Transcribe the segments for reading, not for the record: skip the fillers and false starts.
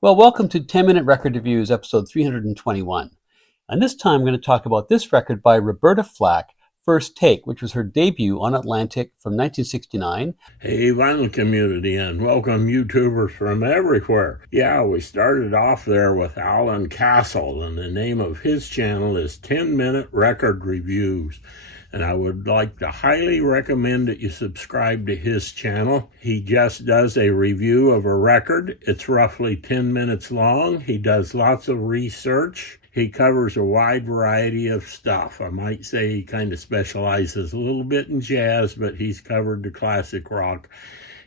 Well, welcome to 10-Minute Record Reviews, episode 321. And this time I'm going to talk about this record by Roberta Flack, First Take, which was her debut on Atlantic from 1969. Hey, vinyl community, and welcome YouTubers from everywhere. Yeah, we started off there with Alan Castle, and the name of his channel is 10-Minute Record Reviews. And I would like to highly recommend that you subscribe to his channel. He just does a review of a record. It's roughly 10 minutes long. He does lots of research. He covers a wide variety of stuff. I might say he kind of specializes a little bit in jazz, but he's covered the classic rock.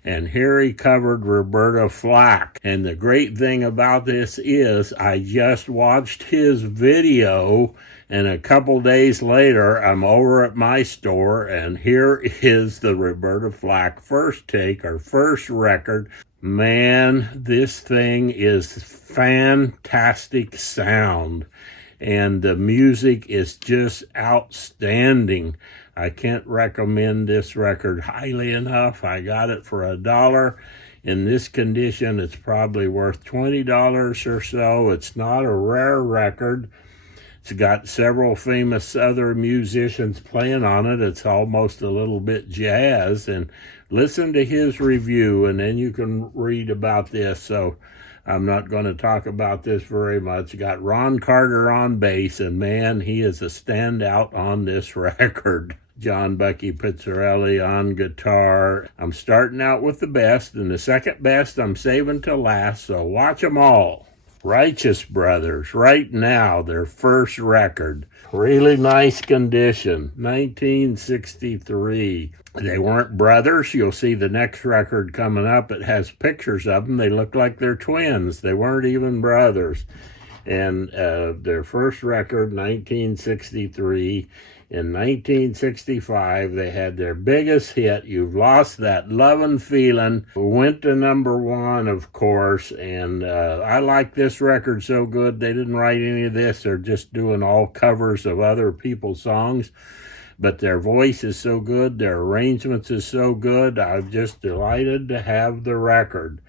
And here he covered Roberta Flack. And the great thing about this is I just watched his video, and a couple days later I'm over at my store, and here is the Roberta Flack First Take, or first record. Man, this thing is fantastic sound, and the music is just outstanding. I can't recommend this record highly enough. I got it for $1. In this condition, it's probably worth $20 or so. It's not a rare record. It's got several famous other musicians playing on it. It's almost a little bit jazz. And listen to his review, and then you can read about this. So I'm not going to talk about this very much. Got Ron Carter on bass, and man, he is a standout on this record. John Bucky Pizzarelli on guitar. I'm starting out with the best, and the second best I'm saving till last, so watch them all. Righteous Brothers, Right Now, their first record. Really nice condition, 1963. They weren't brothers. You'll see the next record coming up. It has pictures of them. They look like they're twins. They weren't even brothers. And their first record, 1963. In 1965, they had their biggest hit, You've Lost That Lovin' Feelin'. Went to #1, of course, and I like this record so good. They didn't write any of this. They're just doing all covers of other people's songs. But their voice is so good, their arrangements is so good. I'm just delighted to have the record.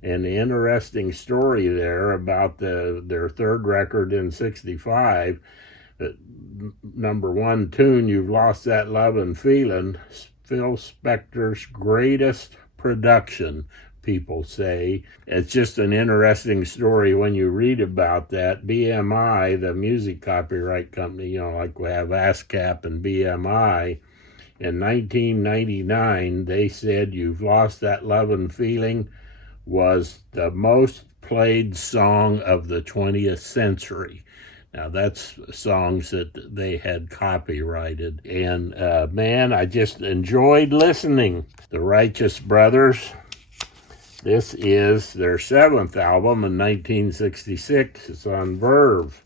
And the interesting story there about their third record in 65, #1 tune, You've Lost That Lovin' Feelin', Phil Spector's greatest production, people say. It's just an interesting story when you read about that. BMI, the music copyright company, like we have ASCAP and BMI, in 1999, they said You've Lost That Lovin' Feeling was the most played song of the 20th century. Now, that's songs that they had copyrighted. And, man, I just enjoyed listening. The Righteous Brothers, this is their 7th album in 1966. It's on Verve.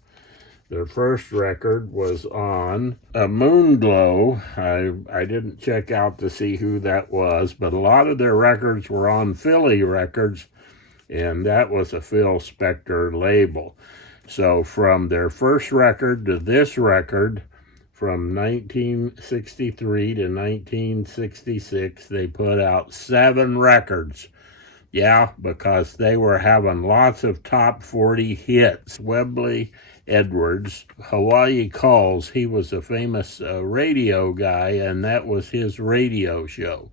Their first record was on Moonglow. I didn't check out to see who that was, but a lot of their records were on Philly Records, and that was a Phil Spector label. So from their first record to this record, from 1963 to 1966, they put out 7 records. Yeah, because they were having lots of top 40 hits. Webley Edwards, Hawaii Calls, he was a famous radio guy, and that was his radio show.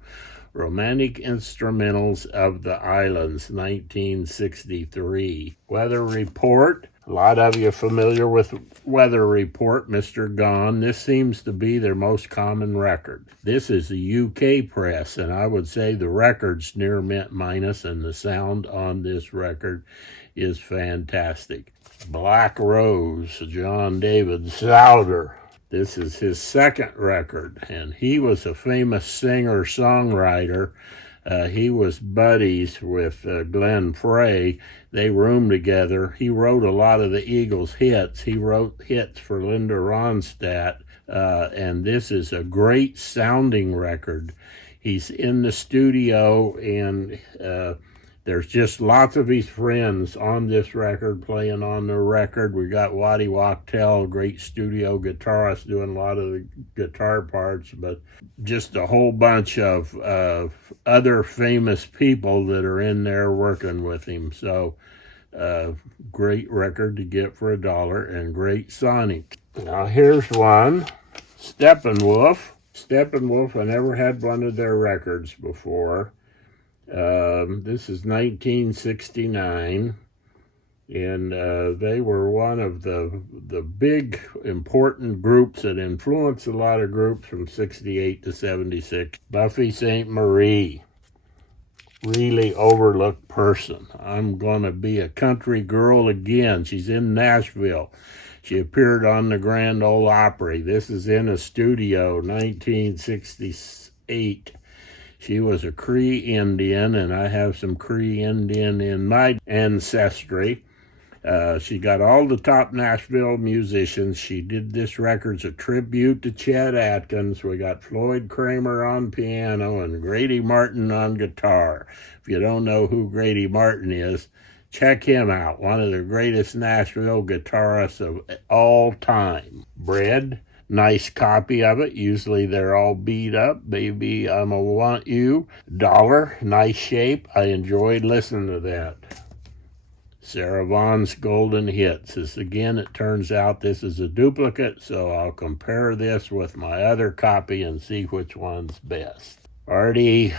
Romantic Instrumentals of the Islands, 1963. Weather Report, a lot of you familiar with Weather Report, Mr. Gone. This seems to be their most common record. This is the UK press, and I would say the record's near mint minus, and the sound on this record is fantastic. Black Rose, John David Souter. This is his second record, and he was a famous singer-songwriter. He was buddies with Glenn Frey. They roomed together. He wrote a lot of the Eagles' hits. He wrote hits for Linda Ronstadt, and this is a great sounding record. He's in the studio, and there's just lots of his friends on this record playing on the record. We got Waddy Wachtel, great studio guitarist, doing a lot of the guitar parts, but just a whole bunch of other famous people that are in there working with him. So Great record to get for $1 and great sonic. Now here's one, Steppenwolf. Steppenwolf, I never had one of their records before. This is 1969, and they were one of the big important groups that influenced a lot of groups from 68 to 76. Buffy St. Marie, really overlooked person. I'm gonna be a country girl again. She's in Nashville. She appeared on the Grand Ole Opry. This is in a studio, 1968. She was a Cree Indian, and I have some Cree Indian in my ancestry. She got all the top Nashville musicians. She did this record as a tribute to Chet Atkins. We got Floyd Kramer on piano and Grady Martin on guitar. If you don't know who Grady Martin is, check him out. One of the greatest Nashville guitarists of all time. Bread, nice copy of it. Usually they're all beat up. Baby, I'ma Want You. $1, nice shape. I enjoyed listening to that. Sarah Vaughan's Golden Hits. This, again, it turns out this is a duplicate, so I'll compare this with my other copy and see which one's best. Artie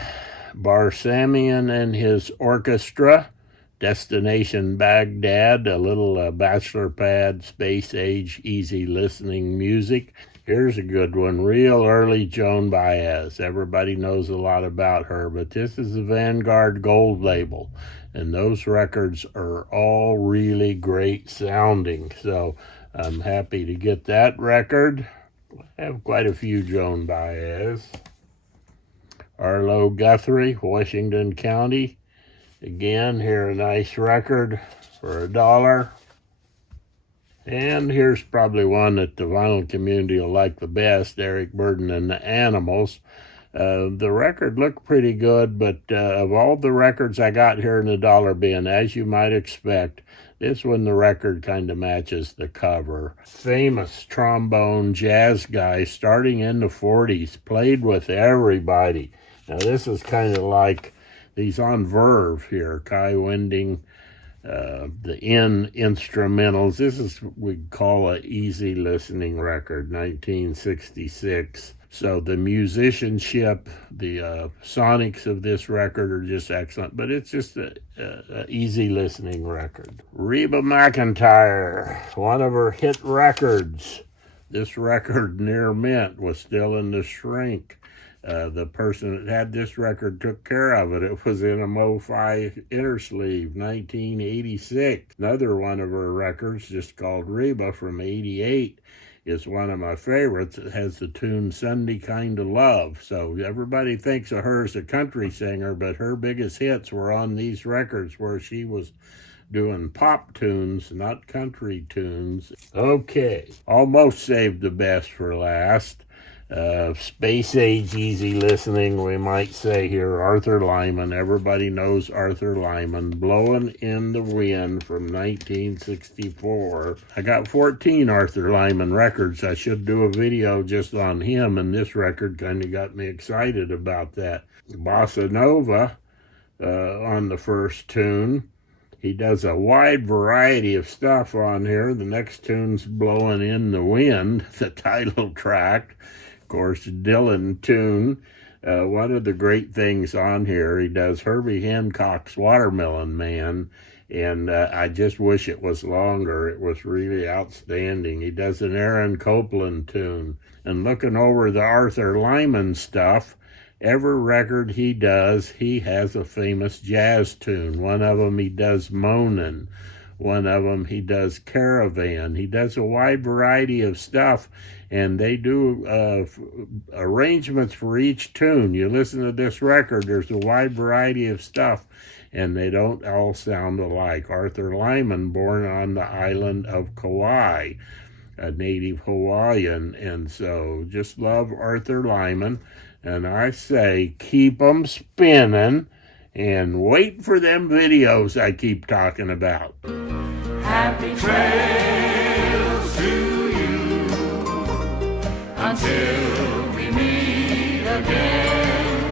Barsamian and his orchestra. Destination Baghdad, a little bachelor pad, space age, easy listening music. Here's a good one, real early Joan Baez. Everybody knows a lot about her, but this is the Vanguard Gold label, and those records are all really great sounding. So I'm happy to get that record. I have quite a few Joan Baez. Arlo Guthrie, Washington County. Again, here a nice record for $1. And here's probably one that the vinyl community will like the best, Eric Burdon and the Animals. The record looked pretty good, but of all the records I got here in the dollar bin, as you might expect, this one, the record kind of matches the cover. Famous trombone jazz guy starting in the 40s, played with everybody. Now this is kind of like these on Verve here, Kai Winding, the instrumentals. This is what we call an easy listening record, 1966. So the musicianship, the sonics of this record are just excellent, but it's just a easy listening record. Reba McEntire, one of her hit records. This record, Near Mint, was still in the shrink. The person that had this record took care of it. It was in a Mo-Fi inner sleeve, 1986. Another one of her records, just called Reba, from 88, is one of my favorites. It has the tune Sunday Kind of Love. So everybody thinks of her as a country singer, but her biggest hits were on these records where she was doing pop tunes, not country tunes. Okay, almost saved the best for last. Space age easy listening, we might say here. Arthur Lyman. Everybody knows Arthur Lyman. Blowing in the Wind from 1964. I got 14 Arthur Lyman records. I should do a video just on him, and this record kind of got me excited about that. Bossa Nova on the first tune. He does a wide variety of stuff on here. The next tune's Blowing in the Wind, the title track. Of course, Dylan tune. One of the great things on here, he does Herbie Hancock's Watermelon Man, and I just wish it was longer. It was really outstanding. He does an Aaron Copland tune. And looking over the Arthur Lyman stuff, every record he does, he has a famous jazz tune. One of them he does Moanin'. One of them he does Caravan. He does a wide variety of stuff, and they do arrangements for each tune. You listen to this record, there's a wide variety of stuff, and they don't all sound alike. Arthur Lyman, born on the island of Kauai, a native Hawaiian, and so just love Arthur Lyman, and I say keep 'em spinning, and wait for them videos I keep talking about. Happy trails to you until we meet again.